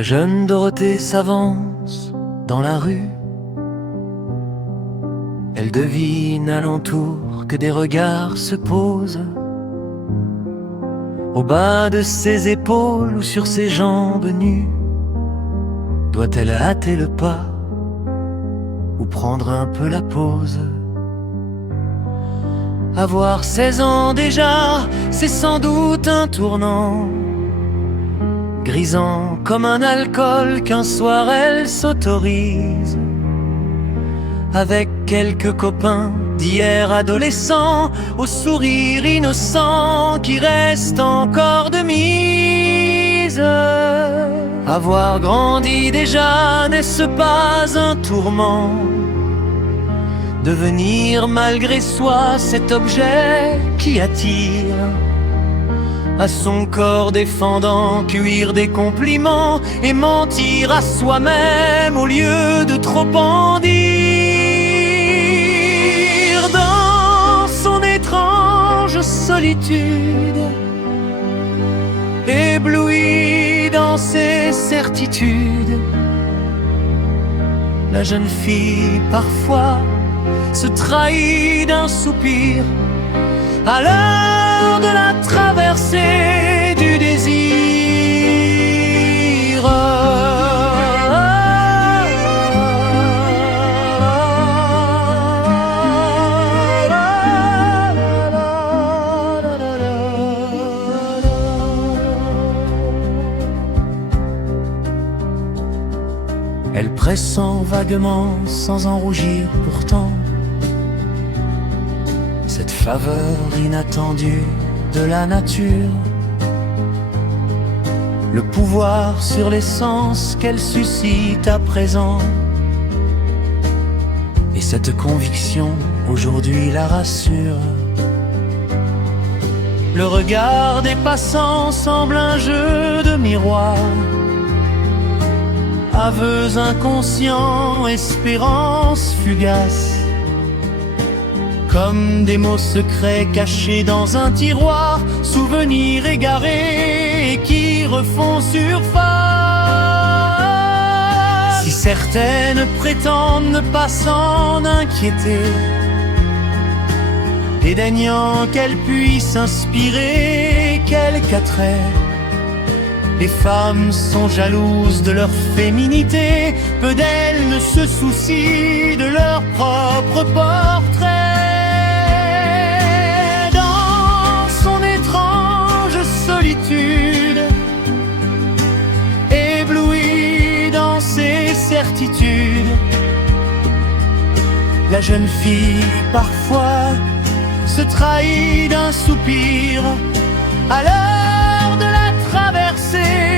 La jeune Dorothée s'avance dans la rue. Elle devine alentour que des regards se posent au bas de ses épaules ou sur ses jambes nues. Doit-elle hâter le pas ou prendre un peu la pause? Avoir 16 ans déjà, c'est sans doute un tournant, grisant comme un alcool qu'un soir elle s'autorise, avec quelques copains d'hier adolescents, au sourire innocent qui reste encore de mise. Avoir grandi déjà, n'est-ce pas un tourment? Devenir malgré soi cet objet qui attire, à son corps défendant cuire des compliments et mentir à soi-même au lieu de trop en dire. Dans son étrange solitude, éblouie dans ses certitudes, la jeune fille parfois se trahit d'un soupir à l'heure de la traversée du désir. Elle pressent vaguement, sans en rougir pourtant, cette faveur inattendue de la nature, le pouvoir sur les sens qu'elle suscite à présent. Et cette conviction aujourd'hui la rassure. Le regard des passants semble un jeu de miroir, aveux inconscients, espérances fugaces, comme des mots secrets cachés dans un tiroir, souvenirs égarés qui refont surface. Si certaines prétendent ne pas s'en inquiéter, dédaignant qu'elles puissent inspirer quelque attrait, les femmes sont jalouses de leur féminité, peu d'elles ne se soucient de leur propre portrait. Éblouie dans ses certitudes, la jeune fille parfois se trahit d'un soupir à l'heure de la traversée